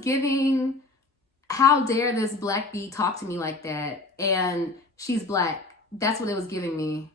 giving, how dare this black bee talk to me like that? And she's black. That's what it was giving me.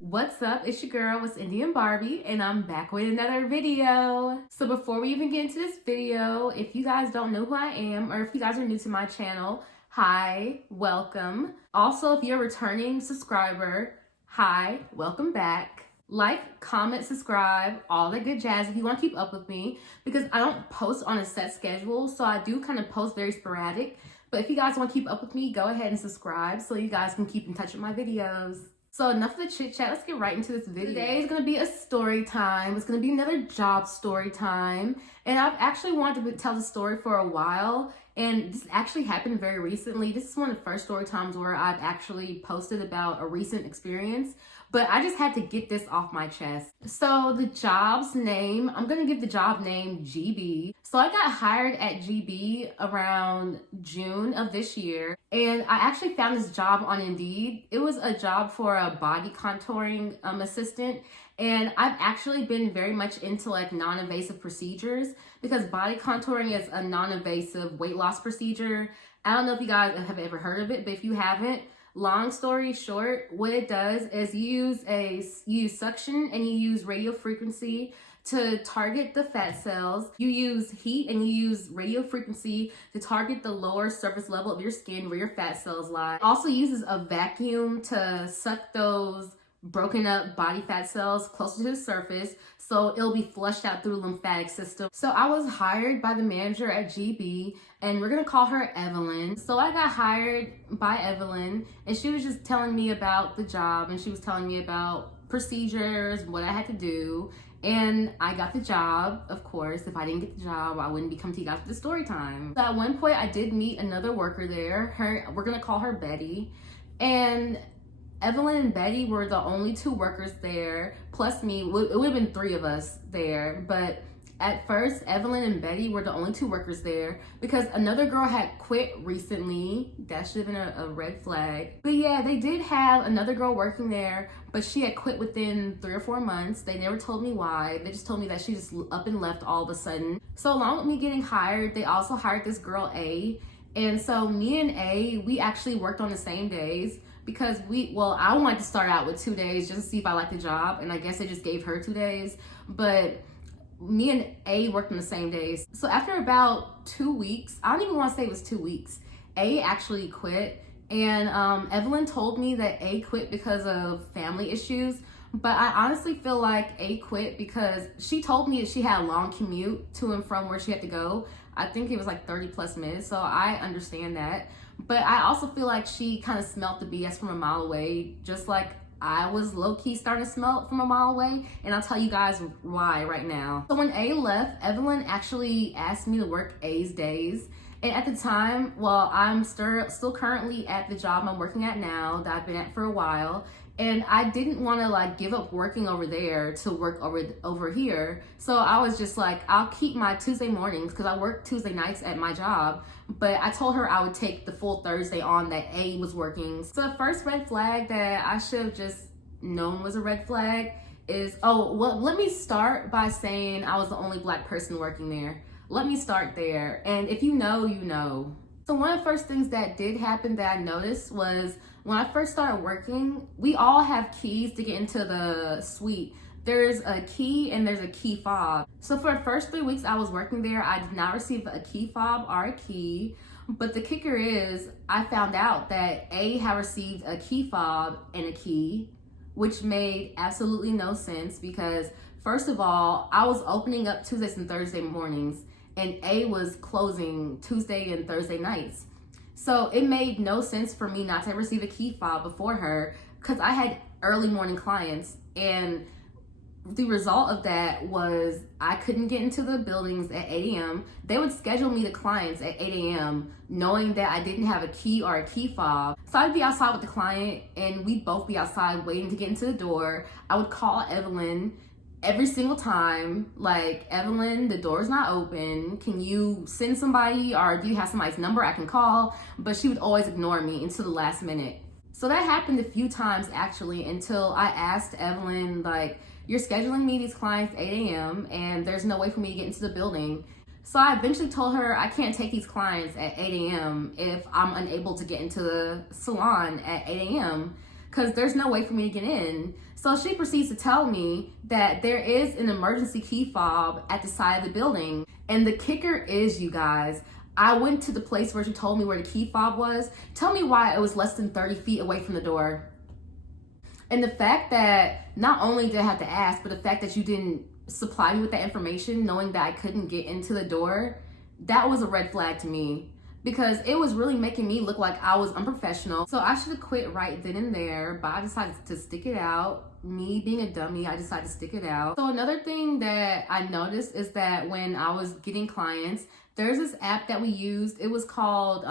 What's up? It's your girl, it's Indian Barbie, and I'm back with another video. So before we even get into this video, if you guys don't know who I am, or if you guys are new to my channel, hi, welcome. Also, if you're a returning subscriber, hi, welcome back. Like, comment, subscribe, all that good jazz if you want to keep up with me, because I don't post on a set schedule, so I do kind of post very sporadic. But if you guys want to keep up with me, go ahead and subscribe so you guys can keep in touch with my videos. So enough of the chit chat, let's get right into this video. Today is going to be a story time. It's going to be another job story time. And I've actually wanted to tell the story for a while. And this actually happened very recently. This is one of the first story times where I've actually posted about a recent experience. But I just had to get this off my chest. So the job's name, I'm going to give the job name GB. So I got hired at GB around June of this year. And I actually found this job on Indeed. It was a job for a body contouring assistant. And I've actually been very much into like non-invasive procedures because body contouring is a non-invasive weight loss procedure. I don't know if you guys have ever heard of it, but if you haven't, long story short, what it does is you use suction and you use radio frequency to target the fat cells. You use heat and you use radio frequency to target the lower surface level of your skin where your fat cells lie. It also uses a vacuum to suck those broken up body fat cells closer to the surface so it'll be flushed out through the lymphatic system. So I was hired by the manager at GB, and we're gonna call her Evelyn. So I got hired by Evelyn, and she was just telling me about the job, and she was telling me about procedures, what I had to do, and I got the job. Of course, if I didn't get the job, I wouldn't be coming to you guys with the story time. So at one point I did meet another worker there. We're gonna call her Betty, and Evelyn and Betty were the only two workers there, plus me. It would have been three of us there, but at first, Evelyn and Betty were the only two workers there because another girl had quit recently. That should have been a red flag. But yeah, they did have another girl working there, but she had quit within 3 or 4 months. They never told me why. They just told me that she just up and left all of a sudden. So along with me getting hired, they also hired this girl, A. And so me and A, we actually worked on the same days. Because I wanted to start out with 2 days just to see if I liked the job, and I guess they just gave her 2 days, but me and A worked on the same days. So after about 2 weeks, I don't even want to say it was 2 weeks, A actually quit, and Evelyn told me that A quit because of family issues, but I honestly feel like A quit because she told me that she had a long commute to and from where she had to go. I think it was like 30 plus minutes, so I understand that. But I also feel like she kind of smelt the BS from a mile away, just like I was low-key starting to smell it from a mile away, and I'll tell you guys why right now. So when A left, Evelyn actually asked me to work A's days. And at the time, I'm still currently at the job I'm working at now that I've been at for a while. And I didn't want to like give up working over there to work over here. So I was just like, I'll keep my Tuesday mornings because I work Tuesday nights at my job. But I told her I would take the full Thursday on that A was working. So the first red flag that I should have just known was a red flag is, let me start by saying I was the only black person working there. Let me start there. And if you know, you know. So one of the first things that did happen that I noticed was when I first started working, we all have keys to get into the suite. There's a key and there's a key fob. So for the first 3 weeks I was working there, I did not receive a key fob or a key. But the kicker is, I found out that A had received a key fob and a key, which made absolutely no sense because first of all, I was opening up Tuesdays and Thursday mornings, and A was closing Tuesday and Thursday nights. So it made no sense for me not to receive a key fob before her because I had early morning clients, and the result of that was I couldn't get into the buildings at 8 a.m. They would schedule me to clients at 8 a.m. knowing that I didn't have a key or a key fob. So I'd be outside with the client and we'd both be outside waiting to get into the door. I would call Evelyn every single time, like, Evelyn, the door's not open. Can you send somebody, or do you have somebody's number I can call? But she would always ignore me until the last minute. So that happened a few times actually, until I asked Evelyn, like, you're scheduling me these clients at 8 a.m. and there's no way for me to get into the building. So I eventually told her I can't take these clients at 8 a.m. if I'm unable to get into the salon at 8 a.m. because there's no way for me to get in. So she proceeds to tell me that there is an emergency key fob at the side of the building. And the kicker is, you guys, I went to the place where she told me where the key fob was. Tell me why it was less than 30 feet away from the door. And the fact that not only did I have to ask, but the fact that you didn't supply me with that information, knowing that I couldn't get into the door, that was a red flag to me, because it was really making me look like I was unprofessional. So I should have quit right then and there, but I decided to stick it out. Me being a dummy, I decided to stick it out. So another thing that I noticed is that when I was getting clients, there's this app that we used. It was called,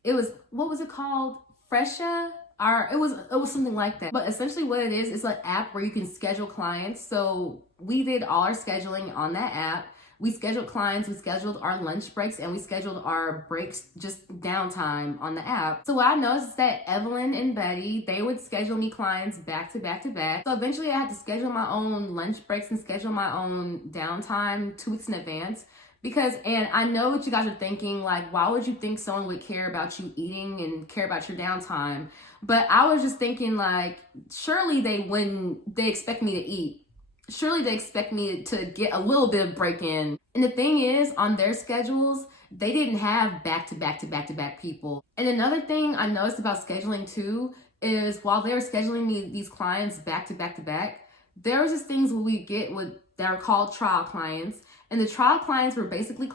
what was it called? Fresha? Or it was something like that. But essentially what it is an app where you can schedule clients. So we did all our scheduling on that app. We scheduled clients, we scheduled our lunch breaks, and we scheduled our breaks, just downtime on the app. So what I noticed is that Evelyn and Betty, they would schedule me clients back to back to back. So eventually I had to schedule my own lunch breaks and schedule my own downtime 2 weeks in advance. And I know what you guys are thinking, like, why would you think someone would care about you eating and care about your downtime? But I was just thinking, like, surely they expect me to eat. Surely they expect me to get a little bit of break in. And the thing is, on their schedules, they didn't have back to back to back to back people. And another thing I noticed about scheduling too is while they were scheduling me these clients back to back to back, there was just things we get that are called trial clients. And the trial clients were basically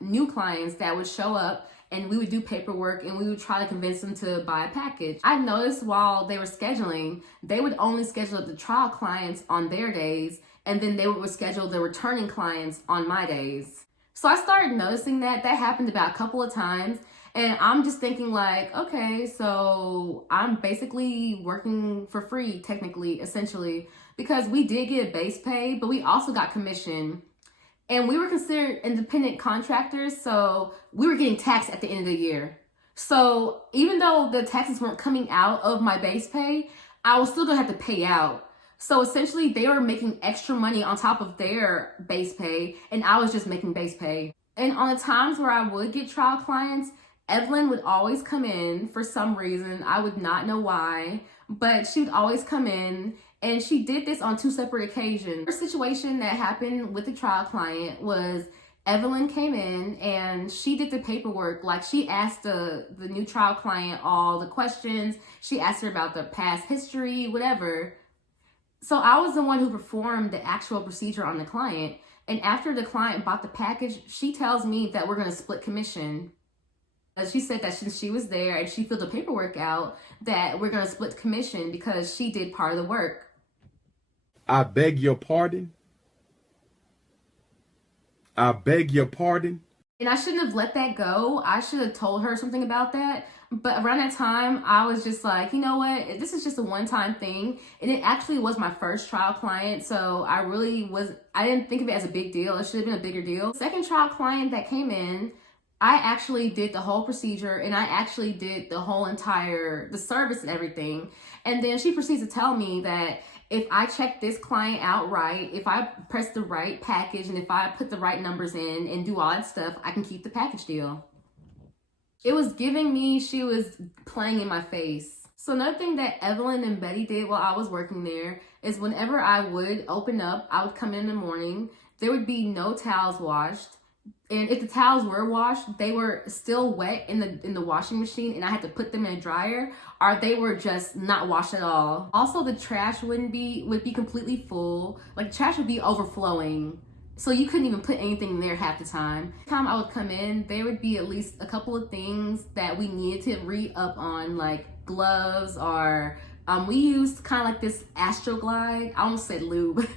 new clients that would show up, and we would do paperwork and we would try to convince them to buy a package. I noticed while they were scheduling, they would only schedule the trial clients on their days, and then they would schedule the returning clients on my days. So I started noticing that happened about a couple of times, and I'm just thinking, like, okay, so I'm basically working for free, technically, essentially, because we did get a base pay, but we also got commission. And we were considered independent contractors, so we were getting taxed at the end of the year. So even though the taxes weren't coming out of my base pay, I was still gonna have to pay out. So essentially they were making extra money on top of their base pay, and I was just making base pay. And on the times where I would get trial clients, Evelyn would always come in for some reason. I would not know why, but she would always come in. And she did this on 2 separate occasions. The situation that happened with the trial client was Evelyn came in and she did the paperwork. Like, she asked the new trial client all the questions. She asked her about the past history, whatever. So I was the one who performed the actual procedure on the client. And after the client bought the package, she tells me that we're gonna split commission. She said that since she was there and she filled the paperwork out, that we're gonna split commission because she did part of the work. I beg your pardon. I beg your pardon. And I shouldn't have let that go. I should have told her something about that. But around that time, I was just like, you know what? This is just a one-time thing. And it actually was my first trial client. So I didn't think of it as a big deal. It should have been a bigger deal. Second trial client that came in, I actually did the whole procedure, and I actually did the service and everything. And then she proceeds to tell me that if I check this client out right, if I press the right package, and if I put the right numbers in and do all that stuff, I can keep the package deal. It was giving me, she was playing in my face. So another thing that Evelyn and Betty did while I was working there is whenever I would open up, I would come in the morning, there would be no towels washed. And if the towels were washed, they were still wet in the washing machine, and I had to put them in a dryer, or they were just not washed at all. Also, the trash would be completely full. Like, the trash would be overflowing, so you couldn't even put anything in there half the time. Every time I would come in, there would be at least a couple of things that we needed to re-up on, like gloves, or we used kind of like this Astroglide. I almost said lube,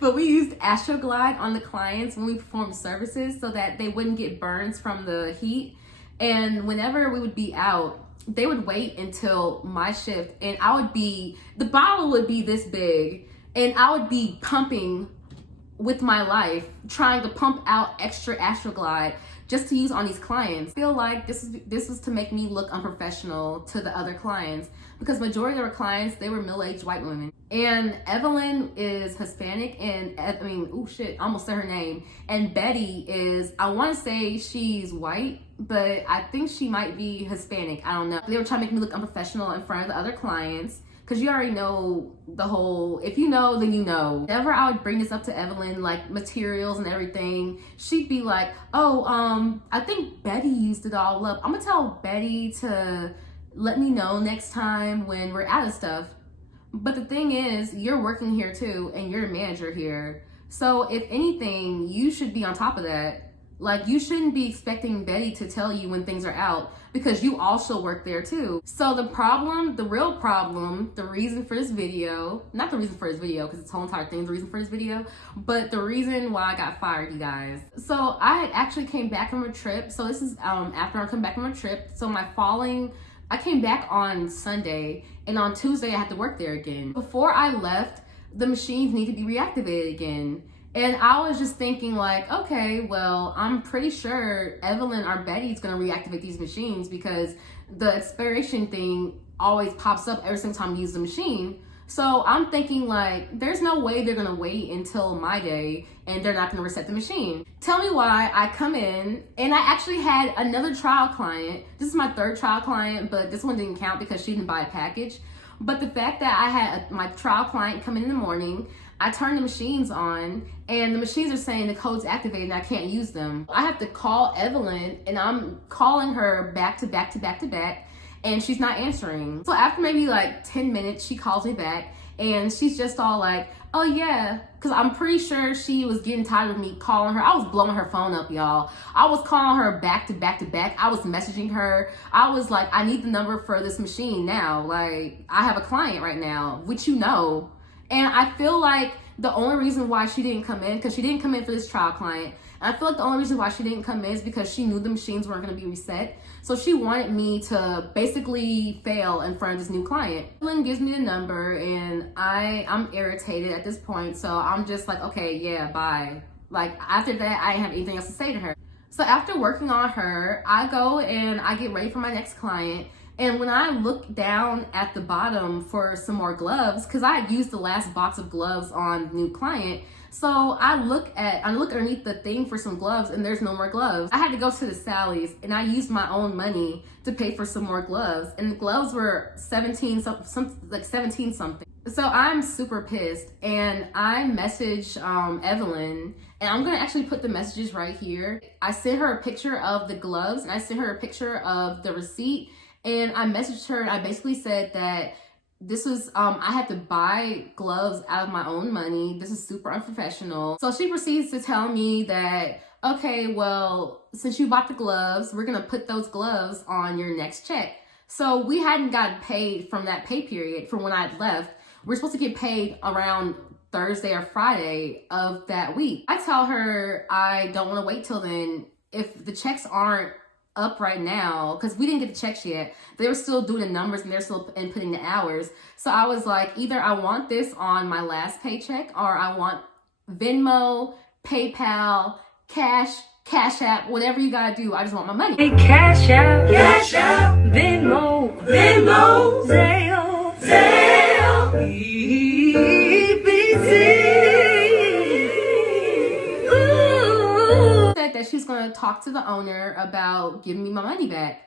but we used Astroglide on the clients when we performed services so that they wouldn't get burns from the heat. And whenever we would be out, they would wait until my shift, and the bottle would be this big, and I would be pumping with my life, trying to pump out extra Astroglide just to use on these clients. I feel like this is to make me look unprofessional to the other clients, because majority of our clients, they were middle-aged white women. And Evelyn is Hispanic, and I mean, oh shit, I almost said her name. And Betty is, I want to say she's white, but I think she might be Hispanic. I don't know. They were trying to make me look unprofessional in front of the other clients, because you already know the whole, if you know, then you know. Whenever I would bring this up to Evelyn, like materials and everything, she'd be like, oh, I think Betty used it all up. I'm gonna tell Betty to let me know next time when we're out of stuff. But the thing is, you're working here too, and you're a manager here. So if anything, you should be on top of that. Like, you shouldn't be expecting Betty to tell you when things are out, because you also work there too. So the problem, the real problem, the reason for this video, not the reason for this video, because this whole entire thing is the reason for this video, but the reason why I got fired, you guys. So I had actually came back from a trip. So this is after I come back from a trip. So I came back on Sunday, and on Tuesday I had to work there again. Before I left, the machines need to be reactivated again. And I was just thinking like, okay, well, I'm pretty sure Evelyn or Betty's gonna reactivate these machines, because the expiration thing always pops up every single time you use the machine. So I'm thinking like, there's no way they're gonna wait until my day and they're not gonna reset the machine. Tell me why I come in, and I actually had another trial client. This is my third trial client, but this one didn't count because she didn't buy a package. But the fact that I had my trial client come in the morning, I turned the machines on, and the machines are saying the code's activated and I can't use them. I have to call Evelyn, and I'm calling her back to back to back to back, and she's not answering. So after maybe like 10 minutes, she calls me back, and she's just all like, oh yeah, because I'm pretty sure she was getting tired of me calling her. I was blowing her phone up, y'all. I was calling her back to back to back. I was messaging her. I was like, I need the number for this machine now. Like, I have a client right now, which you know. And I feel like the only reason why she didn't come in, because she didn't come in for this trial client, and I feel like the only reason why she didn't come in is because she knew the machines weren't going to be reset. So she wanted me to basically fail in front of this new client. Evelyn gives me the number, and I'm irritated at this point. So I'm just like, okay, yeah, bye. Like, after that, I didn't have anything else to say to her. So after working on her, I go and I get ready for my next client. And when I look down at the bottom for some more gloves, because I used the last box of gloves on the new client, so I look underneath the thing for some gloves, and there's no more gloves. I had to go to the Sally's, and I used my own money to pay for some more gloves, and the gloves were 17 something. So I'm super pissed, and I message Evelyn, and I'm gonna actually put the messages right here. I sent her a picture of the gloves, and I sent her a picture of the receipt. And I messaged her, and I basically said that this was, I had to buy gloves out of my own money. This is super unprofessional. So she proceeds to tell me that, okay, well, since you bought the gloves, we're gonna put those gloves on your next check. So we hadn't gotten paid from that pay period from when I had left. We're supposed to get paid around Thursday or Friday of that week. I tell her I don't wanna wait till then. If the checks aren't up right now, because we didn't get the checks yet, they were still doing the numbers and they're still inputting the hours. So I was like, either I want this on my last paycheck, or I want Venmo, PayPal, Cash App, whatever you gotta do. I just want my money. Hey, Cash App, Venmo, Zelle, EBT. That she's going to talk to the owner about giving me my money back.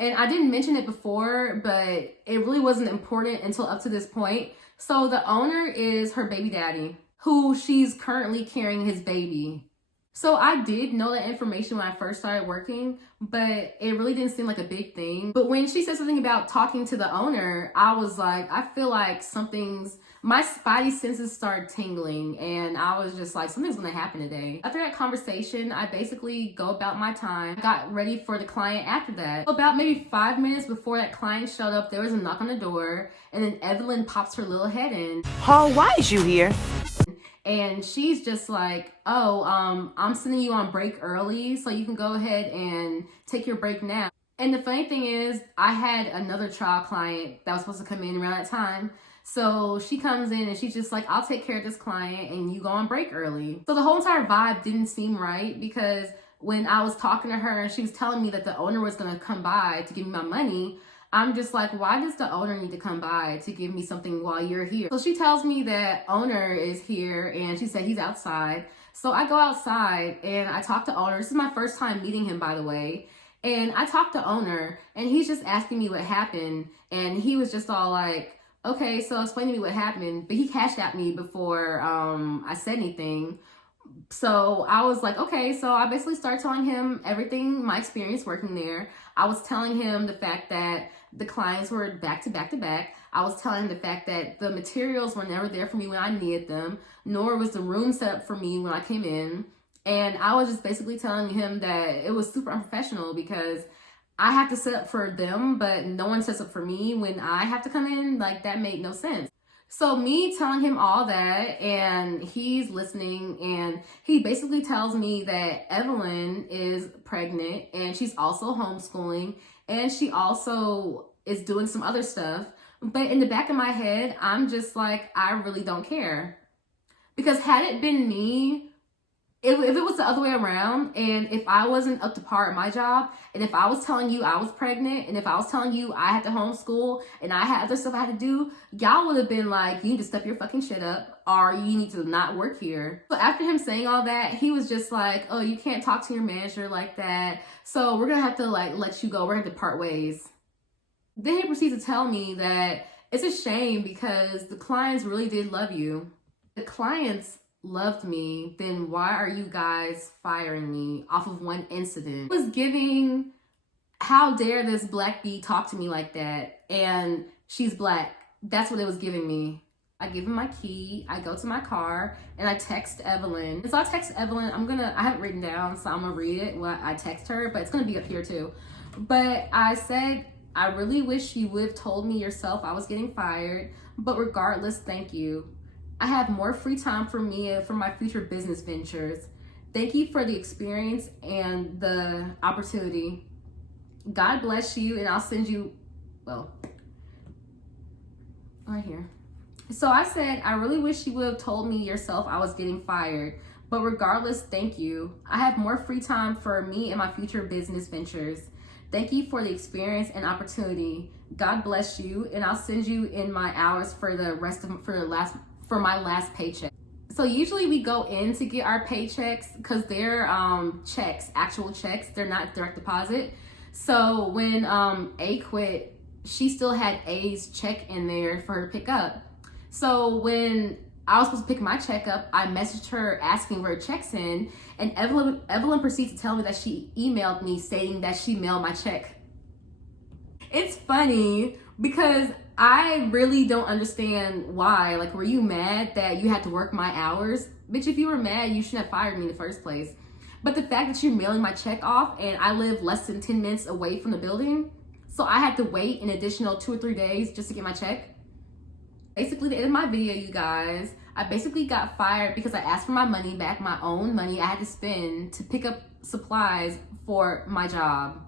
And I didn't mention it before, but it really wasn't important until up to this point. So the owner is her baby daddy, who she's currently carrying his baby. So I did know that information when I first started working, but it really didn't seem like a big thing. But when she said something about talking to the owner, I was like, I feel like my spidey senses started tingling, and I was just like, something's gonna happen today. After that conversation, I basically go about my time, got ready for the client after that. About maybe 5 minutes before that client showed up, there was a knock on the door, and then Evelyn pops her little head in. Paul, why is you here? And she's just like, oh, I'm sending you on break early, so you can go ahead and take your break now. And the funny thing is, I had another trial client that was supposed to come in around that time. So she comes in and she's just like, I'll take care of this client and you go on break early. So the whole entire vibe didn't seem right, because when I was talking to her and she was telling me that the owner was gonna come by to give me my money, I'm just like, why does the owner need to come by to give me something while you're here? So she tells me that owner is here and she said he's outside. So I go outside and I talk to owner. This is my first time meeting him, by the way. And I talked to owner and he's just asking me what happened. And he was just all like, okay, so explain to me what happened. But he cashed at me before I said anything. So I was like, okay. So I basically started telling him everything, my experience working there. I was telling him the fact that the clients were back to back to back. I was telling him the fact that the materials were never there for me when I needed them, nor was the room set up for me when I came in. And I was just basically telling him that it was super unprofessional because I have to set up for them, but no one sets up for me when I have to come in. Like, that made no sense. So me telling him all that, and he's listening, and he basically tells me that Evelyn is pregnant and she's also homeschooling and she also is doing some other stuff. But in the back of my head, I'm just like, I really don't care. Because had it been me, if it was the other way around, and if I wasn't up to par at my job, and if I was telling you I was pregnant, and if I was telling you I had to homeschool, and I had other stuff I had to do, y'all would have been like, you need to step your fucking shit up, or you need to not work here. So after him saying all that, he was just like, oh, you can't talk to your manager like that, so we're gonna have to like let you go, we're gonna have to part ways. Then he proceeds to tell me that it's a shame because the clients really did love you. The clients loved me, then why are you guys firing me off of one incident? It was giving, how dare this black bee talk to me like that, and she's black. That's what it was giving me. I give him my key, I go to my car, and I text Evelyn. And so I text Evelyn, I have it written down, so I'm gonna read it when I text her, but it's gonna be up here too. But I said, I really wish you would have told me yourself I was getting fired, but regardless, thank you. I have more free time for me and for my future business ventures. Thank you for the experience and the opportunity. God bless you, and I'll send you, well, right here. So I said, I really wish you would have told me yourself I was getting fired, but regardless, thank you. I have more free time for me and my future business ventures. Thank you for the experience and opportunity. God bless you, and I'll send you in my hours for the rest of for my last paycheck. So usually we go in to get our paychecks because they're checks, actual checks. They're not direct deposit. So when A quit, she still had A's check in there for her to pick up. So when I was supposed to pick my check up, I messaged her asking where her check's in, and Evelyn proceeds to tell me that she emailed me stating that she mailed my check. It's funny because I really don't understand why. Like, were you mad that you had to work my hours? Bitch, if you were mad, you shouldn't have fired me in the first place. But the fact that you're mailing my check off and I live less than 10 minutes away from the building, so I had to wait an additional 2 or 3 days just to get my check. Basically, the end of my video, you guys, I basically got fired because I asked for my money back, my own money I had to spend to pick up supplies for my job.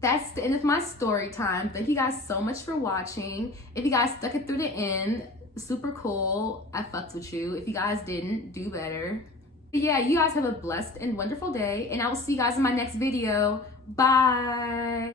That's the end of my story time. Thank you guys so much for watching. If you guys stuck it through the end, super cool. I fucked with you. If you guys didn't, do better. But yeah, you guys have a blessed and wonderful day, and I will see you guys in my next video. Bye.